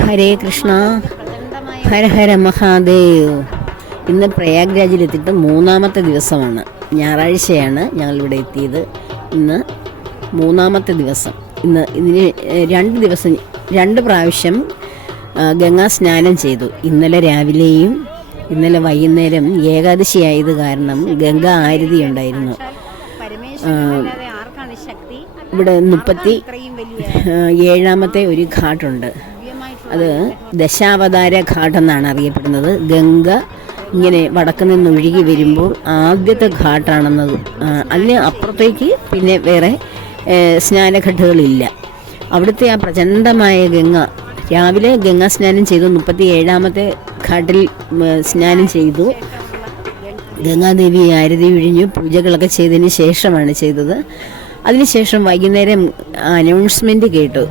ഹരേ കൃഷ്ണ. ഹര ഹര മഹാദേവ്. ഇന്ന് പ്രയാഗ്രാജിലെത്തിയിട്ട് മൂന്നാമത്തെ ദിവസമാണ്. ഞായറാഴ്ചയാണ് ഞങ്ങളിവിടെ എത്തിയത്. ഇന്ന് മൂന്നാമത്തെ ദിവസം. ഇന്ന് ഇതിന് രണ്ട് ദിവസം രണ്ട് പ്രാവശ്യം ഗംഗാ സ്നാനം ചെയ്തു. ഇന്നലെ രാവിലെയും ഇന്നലെ വൈകുന്നേരം ഏകാദശിയായത് കാരണം ഗംഗാ ആരതി ഉണ്ടായിരുന്നു. ഇവിടെ മുപ്പത്തി ഏഴാമത്തെ ഒരു ഘാട്ടുണ്ട്. അത് ദശാവതാര ഘാട്ട് എന്നാണ് അറിയപ്പെടുന്നത്. ഗംഗ ഇങ്ങനെ വടക്ക് നിന്ന് ഒഴുകി വരുമ്പോൾ ആദ്യത്തെ ഘാട്ടാണെന്നത് അതിന് അപ്പുറത്തേക്ക് പിന്നെ വേറെ സ്നാനഘട്ടുകളില്ല. അവിടുത്തെ ആ പ്രചണ്ഡമായ ഗംഗ രാവിലെ ഗംഗാ സ്നാനം ചെയ്തു മുപ്പത്തി ഏഴാമത്തെ ഘാട്ടിൽ സ്നാനം ചെയ്തു. ഗംഗാദേവി ആരതി ഒഴിഞ്ഞു പൂജകളൊക്കെ ചെയ്തതിന് ശേഷമാണ് ചെയ്തത്. അതിനുശേഷം വൈകുന്നേരം അനൗൺസ്മെന്റ് കേട്ടു.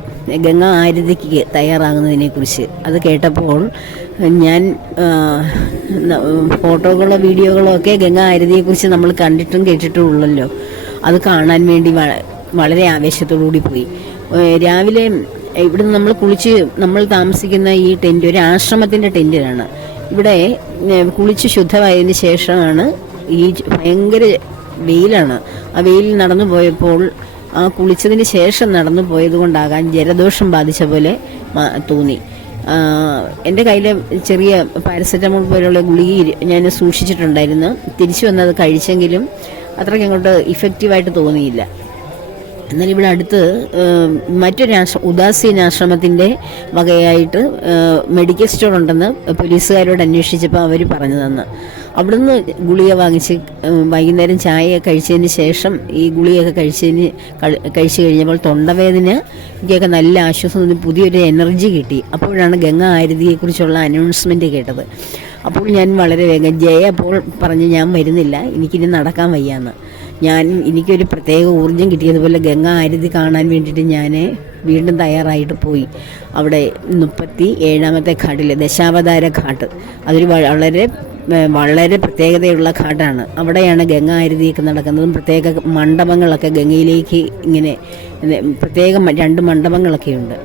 ഗംഗാ ആരതിക്ക് തയ്യാറാകുന്നതിനെ കുറിച്ച്. അത് കേട്ടപ്പോൾ ഞാൻ ഫോട്ടോകളോ വീഡിയോകളോ ഒക്കെ ഗംഗ ആരതിയെക്കുറിച്ച് നമ്മൾ കണ്ടിട്ടും കേട്ടിട്ടും ഉള്ളല്ലോ. അത് കാണാൻ വേണ്ടി വളരെ ആവേശത്തോടുകൂടി പോയി. രാവിലെ ഇവിടുന്ന് നമ്മൾ കുളിച്ച് നമ്മൾ താമസിക്കുന്ന ഈ ടെന്റ് ഒരു ആശ്രമത്തിന്റെ ടെന്റിലാണ് ഇവിടെ കുളിച്ച് ശുദ്ധമായതിനു ശേഷമാണ് ഈ ഭയങ്കര വെയിലാണ്. ആ വെയിലിൽ നടന്നു പോയപ്പോൾ ആ കുളിച്ചതിന് ശേഷം നടന്നു പോയത് കൊണ്ടാകാൻ ജലദോഷം ബാധിച്ച പോലെ തോന്നി. എന്റെ കയ്യിൽ ചെറിയ പാരസെറ്റമോൾ പോലുള്ള ഗുളിക ഞാൻ സൂക്ഷിച്ചിട്ടുണ്ടായിരുന്നു. തിരിച്ചു വന്നത് കഴിച്ചെങ്കിലും അത്രയ്ക്ക് അങ്ങോട്ട് ഇഫക്റ്റീവായിട്ട് തോന്നിയില്ല. എന്നാൽ ഇവിടെ അടുത്ത് മറ്റൊരു ആശ്ര ഉദാസീന വകയായിട്ട് മെഡിക്കൽ സ്റ്റോർ ഉണ്ടെന്ന് പോലീസുകാരോട് അന്വേഷിച്ചപ്പോൾ അവർ പറഞ്ഞു തന്നു അവിടുന്ന് ഗുളിക വാങ്ങിച്ച് വൈകുന്നേരം ചായ കഴിച്ചതിന് ശേഷം ഈ ഗുളികയൊക്കെ കഴിച്ചതിന് കഴിച്ചു കഴിഞ്ഞപ്പോൾ തൊണ്ടവേദന എനിക്കൊക്കെ നല്ല ആശ്വാസം തോന്നി പുതിയൊരു എനർജി കിട്ടി. അപ്പോഴാണ് ഗംഗ ആരതിയെക്കുറിച്ചുള്ള അനൗൺസ്മെന്റ് കേട്ടത്. അപ്പോൾ ഞാൻ വളരെ വേഗം ജയ അപ്പോൾ പറഞ്ഞ് ഞാൻ വരുന്നില്ല എനിക്കിനി നടക്കാൻ വയ്യാന്ന്. ഞാൻ എനിക്കൊരു പ്രത്യേക ഊർജം കിട്ടിയതുപോലെ ഗംഗ ആരതി കാണാൻ വേണ്ടിയിട്ട് ഞാൻ വീണ്ടും തയ്യാറായിട്ട് പോയി. അവിടെ മുപ്പത്തി ഏഴാമത്തെ ഘാട്ടിൽ ദശാവതാര ഘാട്ട്. അതൊരു വളരെ വളരെ പ്രത്യേകതയുള്ള ഘാട്ടാണ്. അവിടെയാണ് ഗംഗ ആരതിയൊക്കെ നടക്കുന്നതും പ്രത്യേക മണ്ഡപങ്ങളൊക്കെ ഗംഗയിലേക്ക് ഇങ്ങനെ പ്രത്യേക രണ്ട് മണ്ഡപങ്ങളൊക്കെയുണ്ട്.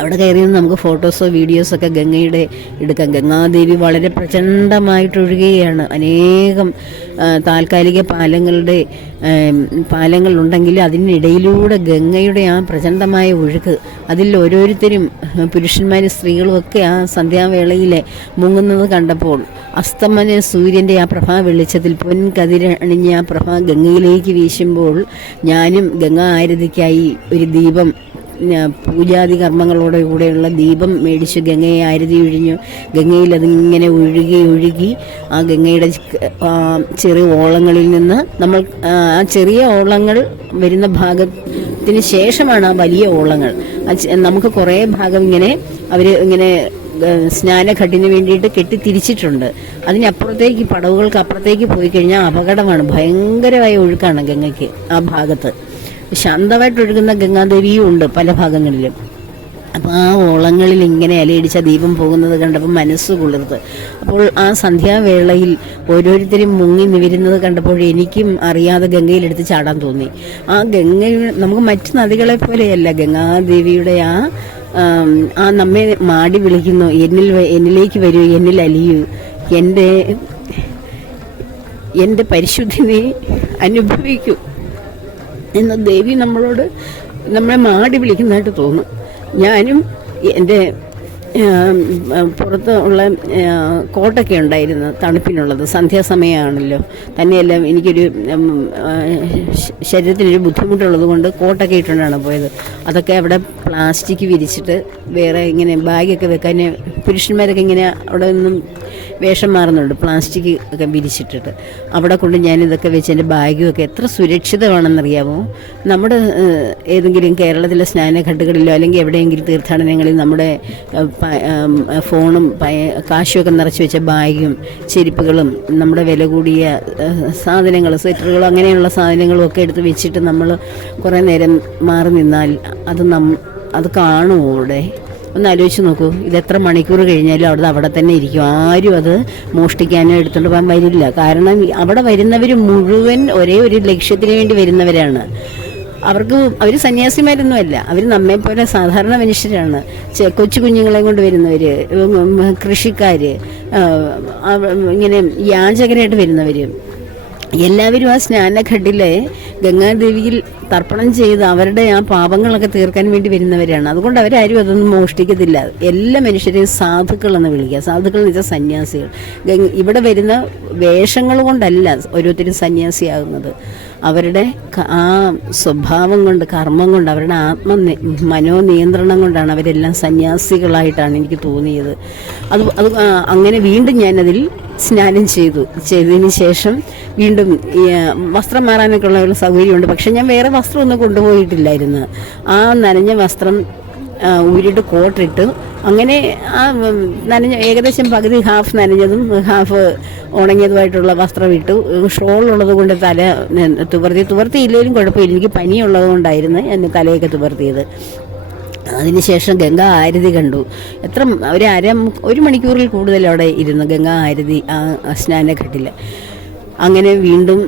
അവിടെ കയറി നമുക്ക് ഫോട്ടോസോ വീഡിയോസോ ഒക്കെ ഗംഗയുടെ എടുക്കാം. ഗംഗാദേവി വളരെ പ്രചണ്ഡമായിട്ടൊഴുകുകയാണ്. അനേകം താൽക്കാലിക പാലങ്ങളുടെ പാലങ്ങളുണ്ടെങ്കിൽ അതിനിടയിലൂടെ ഗംഗയുടെ ആ പ്രചണ്ഡമായ ഒഴുക്ക് അതിൽ ഓരോരുത്തരും പുരുഷന്മാരും സ്ത്രീകളും ഒക്കെ ആ സന്ധ്യാവേളയിലെ മുങ്ങുന്നത് കണ്ടപ്പോൾ അസ്തമന സൂര്യന്റെ ആ പ്രഭാ വെളിച്ചത്തിൽ പൊൻകതിരണിഞ്ഞ ആ പ്രഭ ഗംഗയിലേക്ക് വീശുമ്പോൾ ഞാനും ഗംഗാ ആരതിക്കായി ഒരു ദീപം പൂജാതി കർമ്മങ്ങളോടെ കൂടെയുള്ള ദീപം മേടിച്ച് ഗംഗയെ ആരതി ഒഴിഞ്ഞു. ഗംഗയിൽ അതിങ്ങനെ ഒഴുകി ഒഴുകി ആ ഗംഗയുടെ ചെറിയ ഓളങ്ങളിൽ നിന്ന് നമ്മൾ ആ ചെറിയ ഓളങ്ങൾ വരുന്ന ഭാഗത്തിന് ശേഷമാണ് ആ വലിയ ഓളങ്ങൾ. നമുക്ക് കുറേ ഭാഗം ഇങ്ങനെ അവർ ഇങ്ങനെ സ്നാനഘട്ടിന് വേണ്ടിയിട്ട് കെട്ടി തിരിച്ചിട്ടുണ്ട് അതിനപ്പുറത്തേക്ക് പടവുകൾക്ക് അപ്പുറത്തേക്ക് പോയി കഴിഞ്ഞാൽ അപകടമാണ്. ഭയങ്കരമായ ഒഴുക്കാണ് ഗംഗയ്ക്ക് ആ ഭാഗത്ത്. ശാന്തമായിട്ട് ഒഴുകുന്ന ഗംഗാദേവിയും ഉണ്ട് പല ഭാഗങ്ങളിലും. അപ്പോൾ ആ ഓളങ്ങളിൽ ഇങ്ങനെ അലയിടിച്ച ദീപം പോകുന്നത് കണ്ടപ്പോൾ മനസ്സ് കുളിർത്ത്. അപ്പോൾ ആ സന്ധ്യാവേളയിൽ ഓരോരുത്തരും മുങ്ങി നിവരുന്നത് കണ്ടപ്പോൾ എനിക്കും അറിയാതെ ഗംഗയിലെടുത്ത് ചാടാൻ തോന്നി. ആ ഗംഗ നമുക്ക് മറ്റു നദികളെ പോലെയല്ല ഗംഗാദേവിയുടെ ആ ആം, നമ്മെ മാടി വിളിക്കുന്നു. എന്നിൽ എന്നിലേക്ക് വരൂ എന്നിൽ അലിയൂ. എന്റെ എന്റെ പരിശുദ്ധിനെ അനുഭവിക്കൂ എന്ന ദേവി നമ്മളോട് നമ്മളെ മാടി വിളിക്കുന്നതായിട്ട് തോന്നും. ഞാനും എന്റെ പുറത്ത് ഉള്ള കോട്ടൊക്കെ ഉണ്ടായിരുന്നു തണുപ്പിനുള്ളത്. സന്ധ്യാസമയമാണല്ലോ തന്നെയല്ല എനിക്കൊരു ശരീരത്തിനൊരു ബുദ്ധിമുട്ടുള്ളത് കൊണ്ട് കോട്ടൊക്കെ ഇട്ടുകൊണ്ടാണ് പോയത്. അതൊക്കെ അവിടെ പ്ലാസ്റ്റിക് വിരിച്ചിട്ട് വേറെ ഇങ്ങനെ ബാഗൊക്കെ വെക്കാൻ പുരുഷന്മാരൊക്കെ ഇങ്ങനെ അവിടെ നിന്നും വേഷം മാറുന്നുണ്ട് പ്ലാസ്റ്റിക് ഒക്കെ വിരിച്ചിട്ടിട്ട്. അവിടെ കൊണ്ട് ഞാനിതൊക്കെ വെച്ച് എന്റെ ബാഗും ഒക്കെ എത്ര സുരക്ഷിതമാണെന്നറിയാമോ നമ്മുടെ ഏതെങ്കിലും കേരളത്തിലെ സ്നാനഘട്ടുകളിലോ അല്ലെങ്കിൽ എവിടെയെങ്കിലും തീർത്ഥാടനങ്ങളിൽ നമ്മുടെ ഫോണും കാശുമൊക്കെ നിറച്ച് വെച്ച ബാഗും ചെരുപ്പുകളും നമ്മുടെ വില കൂടിയ സാധനങ്ങൾ സ്വെറ്ററുകളും അങ്ങനെയുള്ള സാധനങ്ങളും ഒക്കെ എടുത്ത് വെച്ചിട്ട് നമ്മൾ കുറേ നേരം മാറി നിന്നാൽ അത് നം അത് കാണുമോ അവിടെ? ഒന്ന് ആലോചിച്ച് നോക്കൂ. ഇത് എത്ര മണിക്കൂർ കഴിഞ്ഞാലും അവിടെ അവിടെ തന്നെ ഇരിക്കും. ആരും അത് മോഷ്ടിക്കാനോ എടുത്തുകൊണ്ട് പോകാൻ വരില്ല. കാരണം അവിടെ വരുന്നവർ മുഴുവൻ ഒരേ ഒരു ലക്ഷ്യത്തിന് വേണ്ടി വരുന്നവരാണ്. അവർക്ക് അവർ സന്യാസിമാരൊന്നും അല്ല അവർ പോലെ സാധാരണ മനുഷ്യരാണ്. കൊച്ചു കുഞ്ഞുങ്ങളെ കൊണ്ട് വരുന്നവർ കൃഷിക്കാർ ഇങ്ങനെ യാചകരായിട്ട് വരുന്നവർ എല്ലാവരും ആ സ്നാനഘട്ടിലെ ഗംഗാദേവിയിൽ തർപ്പണം ചെയ്ത് അവരുടെ ആ പാപങ്ങളൊക്കെ തീർക്കാൻ വേണ്ടി വരുന്നവരാണ്. അതുകൊണ്ട് അവരാരും അതൊന്നും മോഷ്ടിക്കത്തില്ല. എല്ലാ മനുഷ്യരെയും സാധുക്കൾ എന്ന് വിളിക്കുക. സാധുക്കൾ എന്ന് വെച്ചാൽ സന്യാസികൾ. ഇവിടെ വരുന്ന വേഷങ്ങൾ കൊണ്ടല്ല ഓരോരുത്തരും സന്യാസിയാകുന്നത്. അവരുടെ ആ സ്വഭാവം കൊണ്ട് കർമ്മം കൊണ്ട് അവരുടെ ആത്മ മനോനിയന്ത്രണം കൊണ്ടാണ് അവരെല്ലാം സന്യാസികളായിട്ടാണ് എനിക്ക് തോന്നിയത്. അത് അത് അങ്ങനെ വീണ്ടും ഞാനതിൽ സ്നാനം ചെയ്തു. ചെയ്തതിന് ശേഷം വീണ്ടും വസ്ത്രം മാറാനൊക്കെ ഉള്ള ഒരു സൗകര്യമുണ്ട്. പക്ഷെ ഞാൻ വേറെ വസ്ത്രമൊന്നും കൊണ്ടുപോയിട്ടില്ലായിരുന്നു. ആ നനഞ്ഞ വസ്ത്രം ഊരിട്ട് കോട്ടിട്ട് അങ്ങനെ ആ നനഞ്ഞ ഏകദേശം പകുതി ഹാഫ് നനഞ്ഞതും ഹാഫ് ഉണങ്ങിയതുമായിട്ടുള്ള വസ്ത്രം ഇട്ടു ഷോൾ ഉള്ളത് കൊണ്ട് തല തുവർത്തി തുവർത്തി. ഇല്ലെങ്കിലും കുഴപ്പമില്ല. എനിക്ക് പനിയുള്ളത് കൊണ്ടായിരുന്നു എന്ന് തലയൊക്കെ തുവർത്തിയത്. അതിനുശേഷം ഗംഗാ ആരതി കണ്ടു. എത്ര ഒരു അര ഒരു മണിക്കൂറിൽ കൂടുതൽ അവിടെ ഇരുന്നു. ഗംഗാ ആരതി ആ സ്നാനഘട്ടിൽ അങ്ങനെ വീണ്ടും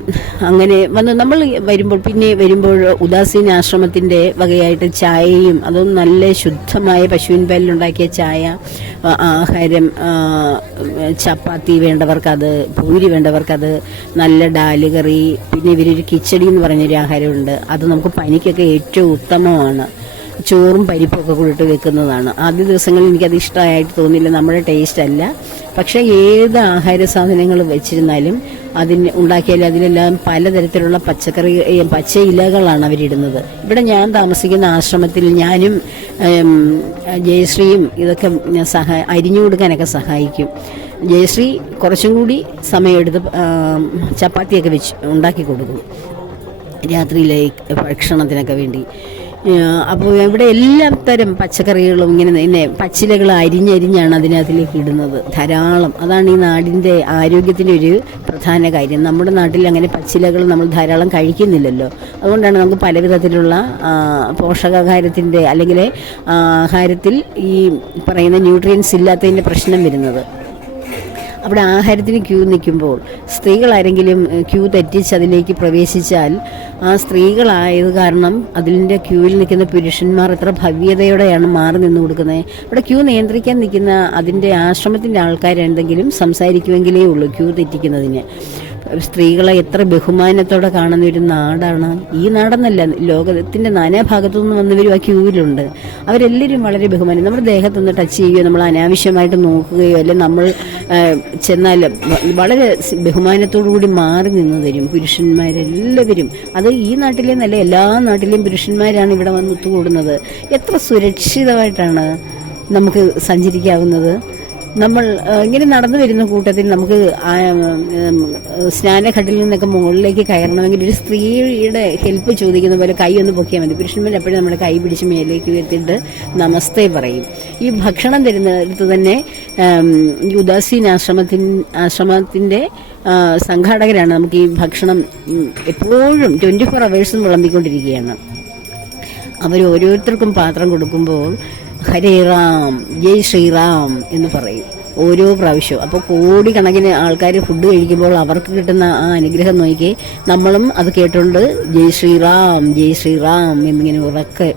അങ്ങനെ വന്ന്. നമ്മൾ വരുമ്പോൾ പിന്നെ വരുമ്പോൾ ഉദാസീന ആശ്രമത്തിന്റെ വകയായിട്ട് ചായയും അതും നല്ല ശുദ്ധമായ പശുവിൻ പാലിലുണ്ടാക്കിയ ചായ ആഹാരം ചപ്പാത്തി വേണ്ടവർക്കത് പൂരി വേണ്ടവർക്കത് നല്ല ഡാൽ കറി പിന്നെ ഇവരൊരു കിച്ചടി എന്ന് പറഞ്ഞൊരു ആഹാരമുണ്ട്. അത് നമുക്ക് പനിക്കൊക്കെ ഏറ്റവും ഉത്തമമാണ്. ചോറും പരിപ്പൊക്കെ കൂടിയിട്ട് വെക്കുന്നതാണ്. ആദ്യ ദിവസങ്ങളിൽ എനിക്കത് ഇഷ്ടമായിട്ട് തോന്നിയില്ല. നമ്മുടെ ടേസ്റ്റ് അല്ല. പക്ഷേ ഏത് ആഹാര സാധനങ്ങൾ വെച്ചിരുന്നാലും അതിന് ഉണ്ടാക്കിയാൽ അതിലെല്ലാം പലതരത്തിലുള്ള പച്ചക്കറി പച്ച ഇലകളാണ് അവരിടുന്നത്. ഇവിടെ ഞാൻ താമസിക്കുന്ന ആശ്രമത്തിൽ ഞാനും ജയശ്രീയും ഇതൊക്കെ സഹായ അരിഞ്ഞു കൊടുക്കാനൊക്കെ സഹായിക്കും. ജയശ്രീ കുറച്ചും കൂടി സമയമെടുത്ത് ചപ്പാത്തിയൊക്കെ വെച്ച് ഉണ്ടാക്കി കൊടുക്കും. രാത്രിയിലെ ഭക്ഷണത്തിനൊക്കെ വേണ്ടി. അപ്പോൾ ഇവിടെ എല്ലാ തരം പച്ചക്കറികളും ഇങ്ങനെ തന്നെ പച്ചിലകൾ അരിഞ്ഞരിഞ്ഞാണ് അതിനകത്തിലേക്ക് ഇടുന്നത്. ധാരാളം. അതാണ് ഈ നാടിന്റെ ആരോഗ്യത്തിന്റെ ഒരു പ്രധാന കാര്യം. നമ്മുടെ നാട്ടിൽ അങ്ങനെ പച്ചിലകൾ നമ്മൾ ധാരാളം കഴിക്കുന്നില്ലല്ലോ. അതുകൊണ്ടാണ് നമുക്ക് പല വിധത്തിലുള്ള പോഷകാഹാരത്തിന്റെ അല്ലെങ്കിൽ ആഹാരത്തിൽ ഈ പറയുന്ന ന്യൂട്രിയൻസ് ഇല്ലാത്തതിന്റെ പ്രശ്നം വരുന്നത്. അവിടെ ആഹാരത്തിന് ക്യൂ നിൽക്കുമ്പോൾ സ്ത്രീകളാരെങ്കിലും ക്യൂ തെറ്റിച്ച് അതിലേക്ക് പ്രവേശിച്ചാൽ ആ സ്ത്രീകളായത് കാരണം അതിന്റെ ക്യൂവിൽ നിൽക്കുന്ന പുരുഷന്മാർ എത്ര ഭവ്യതയോടെയാണ് മാറി നിന്ന് കൊടുക്കുന്നത്. അവിടെ ക്യൂ നിയന്ത്രിക്കാൻ നിൽക്കുന്ന അതിന്റെ ആശ്രമത്തിന്റെ ആൾക്കാരെന്തെങ്കിലും സംസാരിക്കുമെങ്കിലേ ഉള്ളൂ ക്യൂ തെറ്റിക്കുന്നതിന്. സ്ത്രീകളെ എത്ര ബഹുമാനത്തോടെ കാണുന്ന ഒരു നാടാണ്. ഈ നാടെന്നല്ല ലോകത്തിന്റെ നാനാഭാഗത്തു നിന്ന് വന്നവരും ആ ക്യൂവിലുണ്ട്. അവരെല്ലാവരും വളരെ ബഹുമാനം. നമ്മുടെ ദേഹത്തൊന്ന് ടച്ച് ചെയ്യുകയോ നമ്മൾ അനാവശ്യമായിട്ട് നോക്കുകയോ അല്ലെങ്കിൽ നമ്മൾ ചെന്നാൽ വളരെ ബഹുമാനത്തോടു കൂടി മാറി നിന്ന് തരും പുരുഷന്മാരെല്ലാവരും. അത് ഈ നാട്ടിലെ നല്ല എല്ലാ നാട്ടിലെയും പുരുഷന്മാരാണ് ഇവിടെ വന്ന് ഒത്തുകൂടുന്നത്. എത്ര സുരക്ഷിതമായിട്ടാണ് നമുക്ക് സഞ്ചരിക്കാവുന്നത്. നമ്മൾ ഇങ്ങനെ നടന്നു വരുന്ന കൂട്ടത്തിൽ നമുക്ക് സ്നാനഘട്ടിൽ നിന്നൊക്കെ മുകളിലേക്ക് കയറണമെങ്കിൽ ഒരു സ്ത്രീയുടെ ഹെൽപ്പ് ചോദിക്കുന്ന പോലെ കൈ ഒന്ന് പൊക്കിയാൽ മതി. പുരുഷന്മാർ എപ്പോഴും നമ്മുടെ കൈ പിടിച്ച് മേലേക്ക് ഉയർത്തിയിട്ട് നമസ്തേ പറയും. ഈ ഭക്ഷണം തരുന്നിടത്ത് തന്നെ ഈ ഉദാസീൻ ആശ്രമത്തിൻ ആശ്രമത്തിന്റെ സംഘാടകരാണ് നമുക്ക് ഈ ഭക്ഷണം എപ്പോഴും ട്വന്റി ഫോർ അവേഴ്സും വിളമ്പിക്കൊണ്ടിരിക്കുകയാണ്. അവർ ഓരോരുത്തർക്കും പാത്രം കൊടുക്കുമ്പോൾ ഹരേ റാം ജയ് ശ്രീറാം എന്ന് പറയും. ഓരോ പ്രാവശ്യവും. അപ്പോൾ കോടിക്കണക്കിന് ആൾക്കാർ ഫുഡ് കഴിക്കുമ്പോൾ അവർക്ക് കിട്ടുന്ന ആ അനുഗ്രഹം നോക്കി നമ്മളും അത് കേട്ടുകൊണ്ട് ജയ് ശ്രീറാം ജയ് ശ്രീറാം എന്നിങ്ങനെ ഉറക്കെ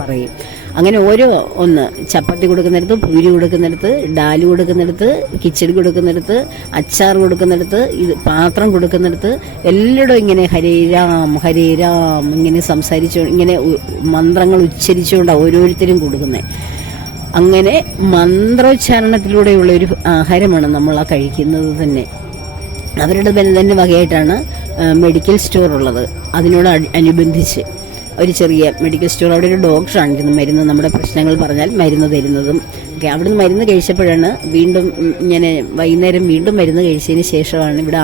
പറയും. അങ്ങനെ ഓരോ ഒന്ന് ചപ്പാത്തി കൊടുക്കുന്നിടത്ത് പൂരി കൊടുക്കുന്നിടത്ത് ഡാൽ കൊടുക്കുന്നിടത്ത് കിച്ചടി കൊടുക്കുന്നിടത്ത് അച്ചാർ കൊടുക്കുന്നിടത്ത് ഇത് പാത്രം കൊടുക്കുന്നിടത്ത് എല്ലായിടും ഇങ്ങനെ ഹരേ രാം ഹരേ രാം ഇങ്ങനെ സംസാരിച്ചു ഇങ്ങനെ മന്ത്രങ്ങൾ ഉച്ചരിച്ചുകൊണ്ടാണ് ഓരോരുത്തരും കൊടുക്കുന്നത് അങ്ങനെ മന്ത്രോച്ചാരണത്തിലൂടെയുള്ള ഒരു ആഹാരമാണ് നമ്മൾ ആ കഴിക്കുന്നത് തന്നെ. അവരുടെ തന്നെ വകയായിട്ടാണ് മെഡിക്കൽ സ്റ്റോർ ഉള്ളത്. അതിനോട് അനുബന്ധിച്ച് ഒരു ചെറിയ മെഡിക്കൽ സ്റ്റോർ അവിടെ ഒരു ഡോക്ടറാണ് മരുന്ന് നമ്മുടെ പ്രശ്നങ്ങൾ പറഞ്ഞാൽ മരുന്ന് തരുന്നതും ഒക്കെ. അവിടുന്ന് മരുന്ന് കഴിച്ചപ്പോഴാണ് വീണ്ടും ഞാൻ വൈകുന്നേരം വീണ്ടും മരുന്ന് കഴിച്ചതിന് ശേഷമാണ് ഇവിടെ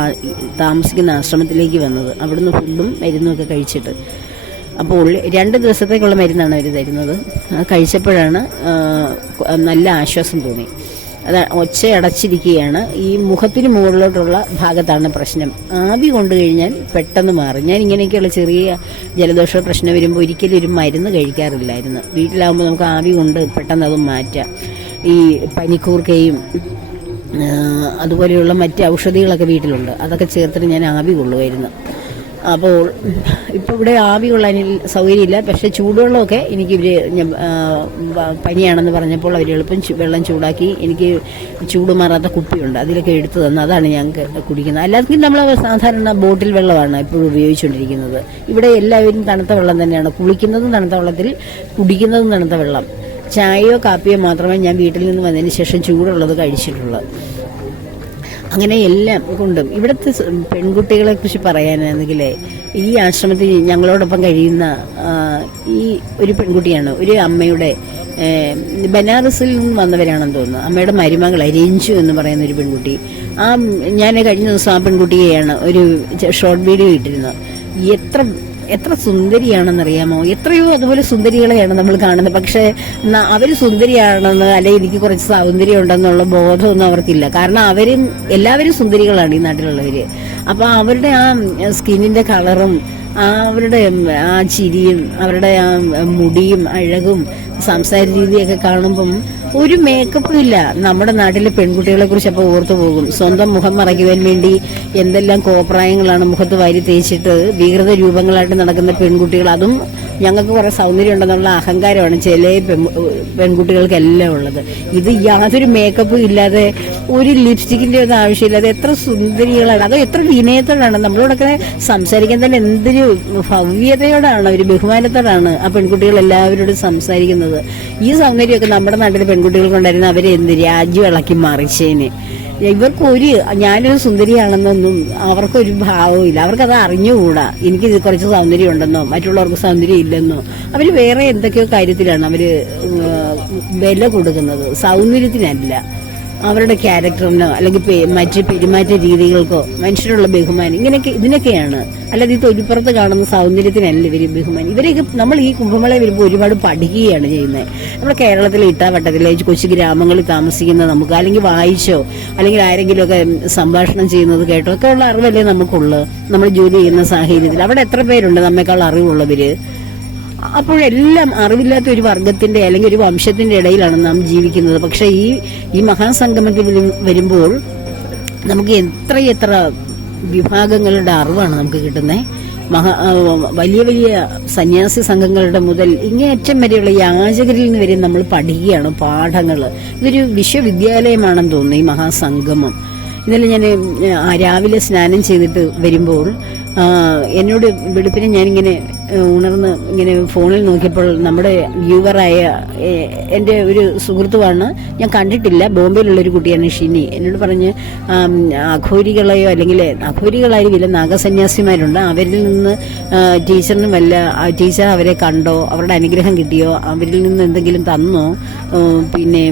താമസിക്കുന്ന ആശ്രമത്തിലേക്ക് വന്നത്. അവിടുന്ന് ഫുഡും മരുന്നും ഒക്കെ കഴിച്ചിട്ട് അപ്പോൾ ഉള്ളി രണ്ട് ദിവസത്തേക്കുള്ള മരുന്നാണ് അവർ തരുന്നത്. അത് കഴിച്ചപ്പോഴാണ് നല്ല ആശ്വാസം തോന്നി. അത് ഒച്ച അടച്ചിരിക്കുകയാണ്. ഈ മുഖത്തിന് മുകളിലോട്ടുള്ള ഭാഗത്താണ് പ്രശ്നം. ആവി കൊണ്ടു കഴിഞ്ഞാൽ പെട്ടെന്ന് മാറും. ഞാൻ ഇങ്ങനെയൊക്കെയുള്ള ചെറിയ ജലദോഷ പ്രശ്നം വരുമ്പോൾ ഒരിക്കലും ഒരു മരുന്ന് കഴിക്കാറില്ലായിരുന്നു. വീട്ടിലാകുമ്പോൾ നമുക്ക് ആവി കൊണ്ട് പെട്ടെന്ന് അത് മാറ്റാം. ഈ പനിക്കൂർക്കയും അതുപോലെയുള്ള മറ്റ് ഔഷധികളൊക്കെ വീട്ടിലുണ്ട്. അതൊക്കെ ചേർത്തിട്ട് ഞാൻ ആവി കൊള്ളുമായിരുന്നു. അപ്പോൾ ഇപ്പോൾ ഇവിടെ ആവിയുള്ള കൊള്ളാൻ സൗകര്യമില്ല. പക്ഷെ ചൂടുവെള്ളമൊക്കെ എനിക്ക് ഇവർ പനിയാണെന്ന് പറഞ്ഞപ്പോൾ അവർ എളുപ്പം വെള്ളം ചൂടാക്കി എനിക്ക് ചൂട് മാറാത്ത കുപ്പിയുണ്ട്. അതിലൊക്കെ എടുത്തു തന്നു അതാണ് ഞാൻ ക- കുടിക്കുന്നത്. അല്ലാതെ നമ്മൾ സാധാരണ ബോട്ടിൽ വെള്ളമാണ് എപ്പോഴും ഉപയോഗിച്ചുകൊണ്ടിരിക്കുന്നത്. ഇവിടെ എല്ലാവരും തണുത്ത വെള്ളം തന്നെയാണ്. കുളിക്കുന്നതും തണുത്ത വെള്ളത്തിൽ കുടിക്കുന്നതും തണുത്ത വെള്ളം. ചായയോ കാപ്പിയോ മാത്രമേ ഞാൻ വീട്ടിൽ നിന്ന് വന്നതിന് ശേഷം ചൂടുള്ളത് കഴിച്ചിട്ടുള്ളൂ. അങ്ങനെ എല്ലാം കൊണ്ടും. ഇവിടുത്തെ പെൺകുട്ടികളെ കുറിച്ച് പറയാനാണെങ്കിൽ ഈ ആശ്രമത്തിൽ ഞങ്ങളോടൊപ്പം കഴിയുന്ന ഈ ഒരു പെൺകുട്ടിയാണ് ഒരു അമ്മയുടെ ബനാറസിൽ നിന്ന് വന്നവരാണെന്ന് തോന്നുന്നു. അമ്മയുടെ മരുമകളെ രഞ്ജു എന്ന് പറയുന്ന ഒരു പെൺകുട്ടി. ആ ഞാൻ കഴിഞ്ഞ ദിവസം ആ പെൺകുട്ടിയെയാണ് ഒരു ഷോർട്ട് വീഡിയോ ഇട്ടിരുന്നത്. എത്ര എത്ര സുന്ദരിയാണെന്നറിയാമോ? എത്രയോ അതുപോലെ സുന്ദരികളെയാണ് നമ്മൾ കാണുന്നത്. പക്ഷേ അവർ സുന്ദരിയാണെന്ന് അല്ലെ എനിക്ക് കുറച്ച് സൗന്ദര്യം ഉണ്ടെന്നുള്ള ബോധമൊന്നും അവർക്കില്ല. കാരണം അവരും എല്ലാവരും സുന്ദരികളാണ് ഈ നാട്ടിലുള്ളവര്. അപ്പൊ അവരുടെ ആ സ്കിന്നിന്റെ കളറും അവരുടെ ആ ചിരിയും അവരുടെ ആ മുടിയും അഴകും സംസാര രീതിയൊക്കെ കാണുമ്പം ഒരു മേക്കപ്പും ഇല്ല. നമ്മുടെ നാട്ടിലെ പെൺകുട്ടികളെ കുറിച്ച് അപ്പോൾ ഓർത്തു പോകും. സ്വന്തം മുഖം മറയ്ക്കുവാൻ വേണ്ടി എന്തെല്ലാം കോപ്രായങ്ങളാണ് മുഖത്ത് വാരി തേച്ചിട്ട് വികൃത രൂപങ്ങളായിട്ട് നടക്കുന്ന പെൺകുട്ടികൾ. അതും ഞങ്ങൾക്ക് കുറേ സൗന്ദര്യം ഉണ്ടെന്നുള്ള അഹങ്കാരമാണ് ചില പെൺകുട്ടികൾക്കെല്ലാം ഉള്ളത്. ഇത് യാതൊരു മേക്കപ്പും ഇല്ലാതെ ഒരു ലിപ്സ്റ്റിക്കിന്റെ ഒന്നും ആവശ്യമില്ലാതെ എത്ര സുന്ദരികളാണ്. അത് എത്ര വിനയത്തോടാണ്. നമ്മളോടൊക്കെ സംസാരിക്കാൻ തന്നെ എന്തൊരു ഭവ്യതയോടാണ് ഒരു ബഹുമാനത്തോടാണ് ആ പെൺകുട്ടികൾ എല്ലാവരോടും സംസാരിക്കുന്നത്. ഈ സൗന്ദര്യമൊക്കെ നമ്മുടെ നാട്ടിലെ പെൺകുട്ടികൾക്കുണ്ടായിരുന്ന അവരെ എന്ത് രാജ്യം ഇളക്കി മറിച്ചേന്. ഇവർക്ക് ഒരു ഞാനൊരു സുന്ദരിയാണെന്നൊന്നും അവർക്കൊരു ഭാവവും ഇല്ല അവർക്കത് അറിഞ്ഞുകൂടാ. എനിക്ക് കുറച്ച് സൗന്ദര്യം ഉണ്ടെന്നോ മറ്റുള്ളവർക്ക് സൗന്ദര്യം ഇല്ലെന്നോ അവർ വേറെ എന്തൊക്കെയോ കാര്യത്തിലാണ് അവർ വില കൊടുക്കുന്നത്. സൗന്ദര്യത്തിനല്ല. അവരുടെ ക്യാരക്ടറിനോ അല്ലെങ്കിൽ മറ്റ് പെരുമാറ്റ രീതികൾക്കോ മനുഷ്യരുള്ള ബഹുമാനം ഇങ്ങനെയൊക്കെ ഇതിനൊക്കെയാണ്. അല്ലാതെ ഈ തൊലിപ്പുറത്ത് കാണുന്ന സൗന്ദര്യത്തിനല്ല ഇവർ ബഹുമാനം. ഇവരെയൊക്കെ നമ്മൾ ഈ കുംഭമേള വരുമ്പോൾ ഒരുപാട് പഠിക്കുകയാണ് ചെയ്യുന്നത്. നമ്മുടെ കേരളത്തിലെ ഇട്ടാവട്ടത്തിലെ കൊച്ചു ഗ്രാമങ്ങളിൽ താമസിക്കുന്ന നമുക്ക് അല്ലെങ്കിൽ വായിച്ചോ അല്ലെങ്കിൽ ആരെങ്കിലും ഒക്കെ സംഭാഷണം ചെയ്യുന്നത് കേട്ടോ ഒക്കെ ഉള്ള അറിവല്ലേ നമുക്കുള്ളൂ. നമ്മൾ ജോലി ചെയ്യുന്ന സാഹചര്യത്തിൽ. അവിടെ എത്ര പേരുണ്ട്? നമ്മേക്കാൾ അറിവുള്ളവര്. അപ്പോഴെല്ലാം അറിവില്ലാത്ത ഒരു വർഗത്തിന്റെ അല്ലെങ്കിൽ ഒരു വംശത്തിന്റെ ഇടയിലാണ് നാം ജീവിക്കുന്നത്. പക്ഷെ ഈ ഈ മഹാസംഗമത്തിൽ വരും- വരുമ്പോൾ നമുക്ക് എത്രയെത്ര വിഭാഗങ്ങളുടെ അറിവാണ് നമുക്ക് കിട്ടുന്നത് മഹാ വലിയ വലിയ സന്യാസി സംഘങ്ങളുടെ മുതൽ ഇങ്ങേയറ്റം വരെയുള്ള യാചകരിൽ നിന്ന് വരെ നമ്മൾ പഠിക്കുകയാണ് പാഠങ്ങൾ ഇതൊരു വിശ്വവിദ്യാലയമാണെന്ന് തോന്നുന്നു ഈ മഹാസംഗമം. ഇന്നലെ ഞാൻ രാവിലെ സ്നാനം ചെയ്തിട്ട് വരുമ്പോൾ എന്നോട് വെളുപ്പിനെ ഞാനിങ്ങനെ ഉണർന്ന് ഇങ്ങനെ ഫോണിൽ നോക്കിയപ്പോൾ നമ്മുടെ വ്യൂവറായ എന്റെ ഒരു സുഹൃത്തുമാണ് ഞാൻ കണ്ടിട്ടില്ല ബോംബെയിലുള്ള ഒരു കുട്ടിയാണ് ഷിനി. എന്നോട് പറഞ്ഞ് അഘോരികളെയോ അല്ലെങ്കിൽ അഘോരികളായിരിക്കില്ല നാഗസന്യാസിമാരുണ്ട് അവരിൽ നിന്ന് ടീച്ചറിനും വല്ല ടീച്ചർ അവരെ കണ്ടോ അവരുടെ അനുഗ്രഹം കിട്ടിയോ അവരിൽ നിന്ന് എന്തെങ്കിലും തന്നോ പിന്നെ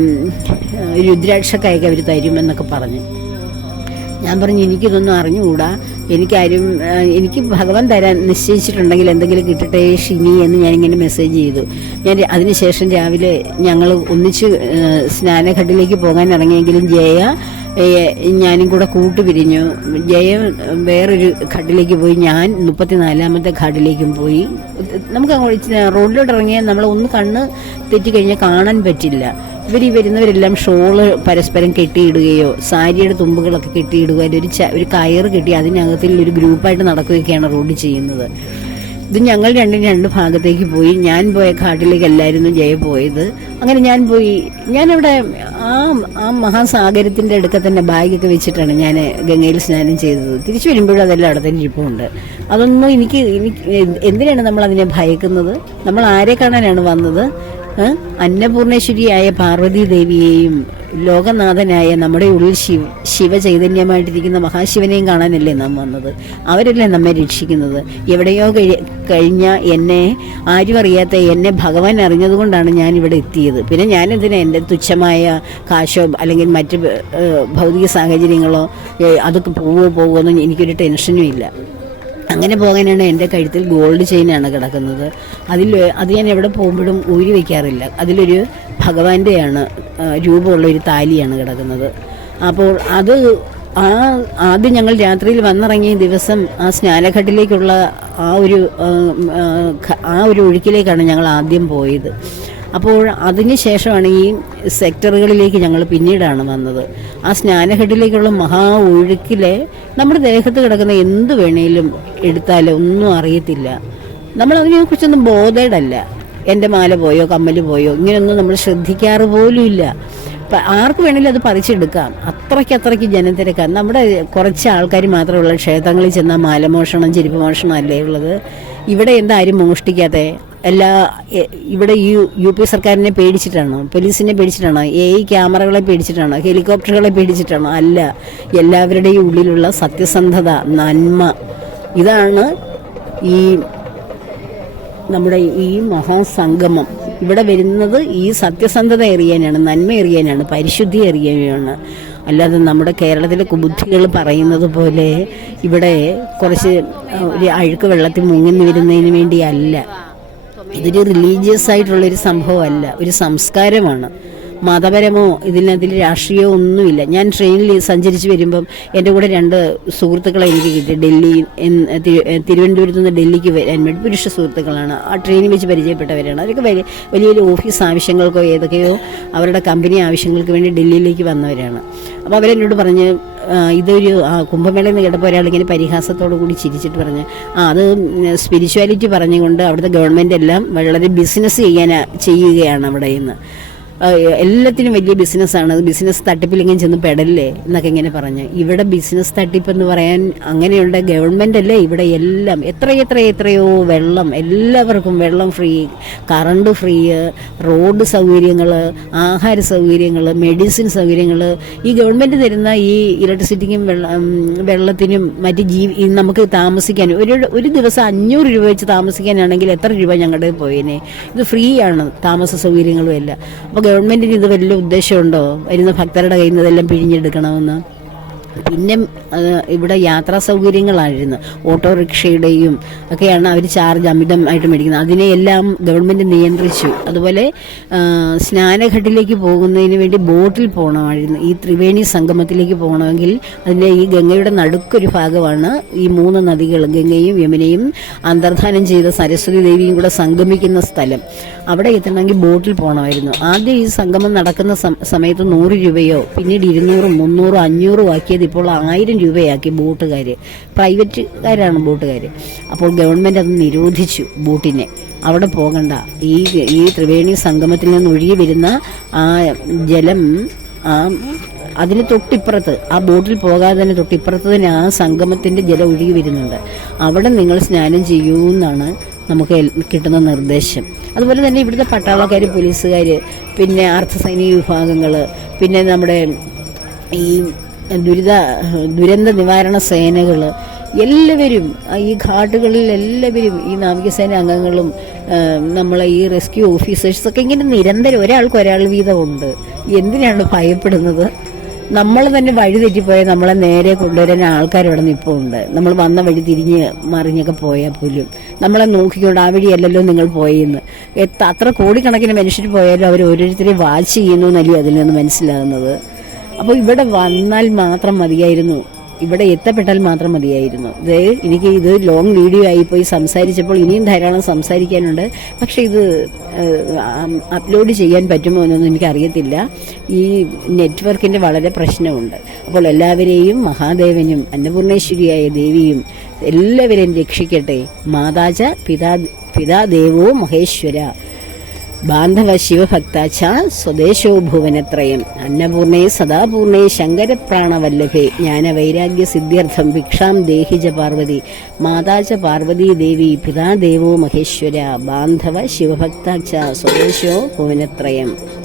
രുദ്രാക്ഷക്കായൊക്കെ അവർ തരുമെന്നൊക്കെ പറഞ്ഞു. ഞാൻ പറഞ്ഞു എനിക്കിതൊന്നും അറിഞ്ഞുകൂടാ. എനിക്കാരും എനിക്ക് ഭഗവാൻ തരാൻ നിശ്ചയിച്ചിട്ടുണ്ടെങ്കിൽ എന്തെങ്കിലും കിട്ടട്ടെ ഷിനി എന്ന് ഞാനിങ്ങനെ മെസ്സേജ് ചെയ്തു. ഞാൻ അതിനുശേഷം രാവിലെ ഞങ്ങൾ ഒന്നിച്ച് സ്നാനഘട്ടിലേക്ക് പോകാൻ ഇറങ്ങിയെങ്കിലും ജയ ഞാനും കൂടെ കൂട്ടുപിരിഞ്ഞു. ജയ വേറൊരു ഘട്ടിലേക്ക് പോയി ഞാൻ മുപ്പത്തിനാലാമത്തെ ഘട്ടിലേക്കും പോയി. നമുക്ക് അങ്ങോട്ട് റോഡിലോട്ട് ഇറങ്ങിയാൽ നമ്മൾ ഒന്ന് കണ്ണ് തെറ്റിക്കഴിഞ്ഞാൽ കാണാൻ പറ്റില്ല. ഇവർ വരുന്നവരെല്ലാം ഷോൾ പരസ്പരം കെട്ടിയിടുകയോ സാരിയുടെ തുമ്പുകളൊക്കെ കെട്ടിയിടുക ഒരു ഒരു കയറ് കെട്ടി അതിനകത്തിൽ ഒരു ഗ്രൂപ്പായിട്ട് നടക്കുകയൊക്കെയാണ് റോഡ് ചെയ്യുന്നത്. ഇത് ഞങ്ങൾ രണ്ടും രണ്ട് ഭാഗത്തേക്ക് പോയി. ഞാൻ പോയ ഘാട്ടിലേക്ക് അല്ലായിരുന്നു ജയ പോയത്. അങ്ങനെ ഞാൻ പോയി. ഞാനവിടെ ആ ആ മഹാസാഗരത്തിന്റെ അടുക്ക തന്നെ ബാഗൊക്കെ വെച്ചിട്ടാണ് ഞാൻ ഗംഗയിൽ സ്നാനം ചെയ്തത്. തിരിച്ചു വരുമ്പോഴും അതെല്ലാം അവിടെ തന്നെ ഇരിപ്പുണ്ട്. അതൊന്നും എനിക്ക് എനിക്ക് എന്തിനാണ് നമ്മൾ അതിനെ ഭയക്കുന്നത്? നമ്മൾ ആരെ കാണാനാണ് വന്നത്? അന്നപൂർണേശ്വരിയായ പാർവതി ദേവിയെയും ലോകനാഥനായ നമ്മുടെ ഉള്ളിൽ ശിവ ശിവചൈതന്യമായിട്ടിരിക്കുന്ന മഹാശിവനെയും കാണാനല്ലേ നാം വന്നത്? അവരല്ലേ നമ്മെ രക്ഷിക്കുന്നത്? എവിടെയോ കഴി- കഴിഞ്ഞ എന്നെ ആരും അറിയാത്ത എന്നെ ഭഗവാൻ അറിഞ്ഞതുകൊണ്ടാണ് ഞാൻ ഇവിടെ എത്തിയത്. പിന്നെ ഞാനെന്തിനാ എന്റെ തുച്ഛമായ കാശോ അല്ലെങ്കിൽ മറ്റ് ഭൗതിക സാഹചര്യങ്ങളോ അതൊക്കെ പോവോ പോകുമോ എന്ന് എനിക്കൊരു ടെൻഷനും ഇല്ല. അങ്ങനെ പോകാനാണ് എന്റെ കഴുത്തിൽ ഗോൾഡ് ചെയിനാണ് കിടക്കുന്നത് അതിൽ അത് ഞാൻ എവിടെ പോകുമ്പോഴും ഊരി വയ്ക്കാറില്ല അതിലൊരു ഭഗവാന്റെയാണ് രൂപമുള്ള ഒരു താലിയാണ് കിടക്കുന്നത് അപ്പോൾ അത് ആ ആദ്യം ഞങ്ങൾ രാത്രിയിൽ വന്നിറങ്ങിയ ദിവസം ആ സ്നാനഘട്ടിലേക്കുള്ള ആ ഒരു ആ ഒരു ഒഴുക്കിലേക്കാണ് ഞങ്ങൾ ആദ്യം പോയത് അപ്പോൾ അതിന് ശേഷമാണ് ഈ സെക്ടറുകളിലേക്ക് ഞങ്ങൾ പിന്നീടാണ് വന്നത്. ആ സ്നാനഘട്ടിലേക്കുള്ള മഹാ ഒഴുക്കിലെ നമ്മുടെ ദേഹത്ത് കിടക്കുന്ന എന്ത് വേണേലും എടുത്താൽ ഒന്നും അറിയത്തില്ല. നമ്മൾ അതിനെക്കുറിച്ചൊന്നും ബോധേഡല്ല എന്റെ മാല പോയോ കമ്മൽ പോയോ ഇങ്ങനെയൊന്നും നമ്മൾ ശ്രദ്ധിക്കാറ് പോലും ഇല്ല. ആർക്ക് വേണേലും അത് പറിച്ചെടുക്കാം. അത്രയ്ക്ക് അത്രയ്ക്ക് ജനത്തിരക്കാം നമ്മുടെ കുറച്ച് ആൾക്കാർ മാത്രമുള്ള ക്ഷേത്രങ്ങളിൽ ചെന്നാൽ മാലമോഷണം ചെരുപ്പ് മോഷണം അല്ലേ ഉള്ളത്? ഇവിടെ എന്താ ആരും മോഷ്ടിക്കാതെ എല്ലാ ഇവിടെ ഈ യു പി സർക്കാരിനെ പേടിച്ചിട്ടാണോ? പോലീസിനെ പേടിച്ചിട്ടാണോ? A I ക്യാമറകളെ പേടിച്ചിട്ടാണോ? ഹെലികോപ്റ്ററുകളെ പേടിച്ചിട്ടാണോ? അല്ല എല്ലാവരുടെയും ഉള്ളിലുള്ള സത്യസന്ധത നന്മ. ഇതാണ് ഈ നമ്മുടെ ഈ മഹാസംഗമം. ഇവിടെ വരുന്നത് ഈ സത്യസന്ധത എറിയാനാണ് നന്മ എറിയാനാണ് പരിശുദ്ധി എറിയാനാണ് അല്ലാതെ നമ്മുടെ കേരളത്തിലെ കുബുദ്ധികൾ പറയുന്നത് പോലെ ഇവിടെ കുറച്ച് ഒരു അഴുക്ക് വെള്ളത്തിൽ മുങ്ങി വരുന്നതിന് വേണ്ടിയല്ല. ഇതൊരു റിലീജിയസ് ആയിട്ടുള്ള ഒരു സംഭവമല്ല ഒരു സംസ്കാരമാണ്. മതപരമോ ഇതിനതിൽ രാഷ്ട്രീയമോ ഒന്നുമില്ല. ഞാൻ ട്രെയിനിൽ സഞ്ചരിച്ച് വരുമ്പം എന്റെ കൂടെ രണ്ട് സുഹൃത്തുക്കളെ എനിക്ക് കിട്ടി. ഡൽഹി തിരുവനന്തപുരത്ത് നിന്ന് ഡൽഹിക്ക് വരാൻ വേണ്ടി പുരുഷ സുഹൃത്തുക്കളാണ്. ആ ട്രെയിനിൽ വെച്ച് പരിചയപ്പെട്ടവരാണ്. അവരൊക്കെ വലിയ വലിയ ഓഫീസ് ആവശ്യങ്ങൾക്കോ ഏതൊക്കെയോ അവരുടെ കമ്പനി ആവശ്യങ്ങൾക്ക് വേണ്ടി ഡൽഹിയിലേക്ക് വന്നവരാണ്. അപ്പോൾ അവരെന്നോട് പറഞ്ഞ് ഇതൊരു കുംഭമേളയിൽ നിന്ന് കേട്ടപ്പോൾ ഒരാളിങ്ങനെ പരിഹാസത്തോടു കൂടി ചിരിച്ചിട്ട് പറഞ്ഞ് ആ അത് സ്പിരിച്വാലിറ്റി പറഞ്ഞുകൊണ്ട് അവിടുത്തെ ഗവൺമെന്റ് എല്ലാം വളരെ ബിസിനസ് ചെയ്യാൻ ചെയ്യുകയാണ് അവിടെ നിന്ന് ആ, എല്ലാത്തിനും വലിയ ബിസിനസ്സാണ് ബിസിനസ് തട്ടിപ്പിലെങ്കിലും ചെന്ന് പെടല്ലേ എന്നൊക്കെ ഇങ്ങനെ പറഞ്ഞ്. ഇവിടെ ബിസിനസ് തട്ടിപ്പ് എന്ന് പറയാൻ അങ്ങനെയുള്ള ഗവൺമെന്റ് അല്ലേ? ഇവിടെ എല്ലാം എത്ര എത്ര എത്രയോ വെള്ളം എല്ലാവർക്കും വെള്ളം ഫ്രീ കറണ്ട് ഫ്രീ റോഡ് സൗകര്യങ്ങൾ ആഹാര സൗകര്യങ്ങൾ മെഡിസിൻ സൗകര്യങ്ങൾ ഈ ഗവൺമെന്റ് തരുന്ന ഈ ഇലക്ട്രിസിറ്റിക്കും വെള്ളത്തിനും മറ്റ് ജീവി നമുക്ക് താമസിക്കാനും ഒരു ഒരു ദിവസം അഞ്ഞൂറ് രൂപ വെച്ച് താമസിക്കാനാണെങ്കിൽ എത്ര രൂപ ഞങ്ങളുടെ പോയേനെ? ഇത് ഫ്രീ ആണ് താമസ സൗകര്യങ്ങളും എല്ലാം. അപ്പോൾ ഗവൺമെന്റിന് ഇത് വലിയ ഉദ്ദേശമുണ്ടോ? വരുന്ന ഭക്തരുടെ കയ്യിൽ നിന്ന് ഇതെല്ലാം പിഴിഞ്ഞെടുക്കണമെന്ന്? പിന്നെ ഇവിടെ യാത്രാ സൗകര്യങ്ങളായിരുന്നു. ഓട്ടോറിക്ഷയുടെയും ഒക്കെയാണ് അവർ ചാർജ് അമിതമായിട്ട് മേടിക്കുന്നത്. അതിനെയെല്ലാം ഗവൺമെന്റ് നിയന്ത്രിച്ചു. അതുപോലെ സ്നാനഘട്ടിലേക്ക് പോകുന്നതിന് വേണ്ടി ബോട്ടിൽ പോകണമായിരുന്നു ഈ ത്രിവേണി സംഗമത്തിലേക്ക് പോകണമെങ്കിൽ അതിന്റെ ഈ ഗംഗയുടെ നടുക്കൊരു ഭാഗമാണ് ഈ മൂന്ന് നദികൾ. ഗംഗയും യമുനയും അന്തർധാനം ചെയ്ത സരസ്വതി ദേവിയും കൂടെ സംഗമിക്കുന്ന സ്ഥലം. അവിടെ എത്തണമെങ്കിൽ ബോട്ടിൽ പോകണമായിരുന്നു ആദ്യം ഈ സംഗമം നടക്കുന്ന സമയത്ത് നൂറ് രൂപയോ പിന്നീട് ഇരുന്നൂറും മുന്നൂറും അഞ്ഞൂറും ആക്കിയത് ഇപ്പോൾ ആയിരം രൂപയാക്കി ബോട്ടുകാർ പ്രൈവറ്റുകാരാണ് ബോട്ടുകാർ അപ്പോൾ ഗവൺമെന്റ് അത് നിരോധിച്ചു ബോട്ടിനെ. അവിടെ പോകണ്ട. ഈ ഈ ത്രിവേണി സംഗമത്തിൽ നിന്ന് ഒഴുകി വരുന്ന ആ ജലം ആ അതിന് തൊട്ടിപ്പുറത്ത് ആ ബോട്ടിൽ പോകാതെ തന്നെ തൊട്ടിപ്പുറത്ത് തന്നെ ആ സംഗമത്തിന്റെ ജലം ഒഴുകി വരുന്നുണ്ട്. അവിടെ നിങ്ങൾ സ്നാനം ചെയ്യൂ എന്നാണ് നമുക്ക് കിട്ടുന്ന നിർദ്ദേശം. അതുപോലെ തന്നെ ഇവിടുത്തെ പട്ടാളക്കാർ പോലീസുകാർ പിന്നെ അർദ്ധസൈനിക വിഭാഗങ്ങൾ പിന്നെ നമ്മുടെ ഈ ദുരിത ദുരന്ത നിവാരണ സേനകൾ എല്ലാവരും ഈ ഘാട്ടുകളിൽ എല്ലാവരും ഈ നാവികസേന അംഗങ്ങളും നമ്മളെ ഈ റെസ്ക്യൂ ഓഫീസേഴ്സൊക്കെ ഇങ്ങനെ നിരന്തരം ഒരാൾക്ക് ഒരാൾ വീതമുണ്ട്. എന്തിനാണ് ഭയപ്പെടുന്നത്? നമ്മൾ തന്നെ വഴി തെറ്റിപ്പോയാൽ നമ്മളെ നേരെ കൊണ്ടുവരാൻ ആൾക്കാർ ഇവിടെ നിൽപ്പുണ്ട് നമ്മൾ വന്ന വഴി തിരിഞ്ഞ് മറിഞ്ഞൊക്കെ പോയാൽ പോലും. നമ്മളെ നോക്കിക്കൊണ്ട് ആ വഴിയല്ലല്ലോ നിങ്ങൾ പോയെന്ന്. എത്ര അത്ര കോടിക്കണക്കിന് മനുഷ്യർ പോയാലും അവർ ഓരോരുത്തരെയും വാച്ച് ചെയ്യുന്നു എന്നല്ലേ അതിൽ നിന്ന് മനസ്സിലാകുന്നത്. അപ്പോൾ ഇവിടെ വന്നാൽ മാത്രം മതിയായിരുന്നു. ഇവിടെ എത്തപ്പെട്ടാൽ മാത്രം മതിയായിരുന്നു. ഇത് എനിക്ക് ഇത് ലോങ് വീഡിയോ ആയി പോയി സംസാരിച്ചപ്പോൾ ഇനിയും ധാരാളം സംസാരിക്കാനുണ്ട്. പക്ഷേ ഇത് അപ്ലോഡ് ചെയ്യാൻ പറ്റുമോ എന്നൊന്നും എനിക്കറിയത്തില്ല. ഈ നെറ്റ്വർക്കിന്റെ വളരെ പ്രശ്നമുണ്ട്. അപ്പോൾ എല്ലാവരെയും മഹാദേവനും അന്നപൂർണേശ്വരിയായ ദേവിയും എല്ലാവരെയും രക്ഷിക്കട്ടെ. മാതാജ പിതാ പിതാദേവോ മഹേശ്വര. ബാന്ധവ ശിവഭക്താച്ച സ്വദേശോ ഭുവനത്രയം. അന്നപൂർണേ സദാപൂർണേ ശങ്കരപ്രാണവല്ലഭേ. ജ്ഞാനവൈരാഗ്യ സിദ്ധ്യർത്ഥം ഭിക്ഷാം ദേഹിജ പാർവതി. മാതാച പാർവതീ ദേവി പിതാദേവോ മഹേശ്വര. ബാന്ധവ ശിവഭക്താച്ച സ്വദേശോ ഭുവനത്രയം.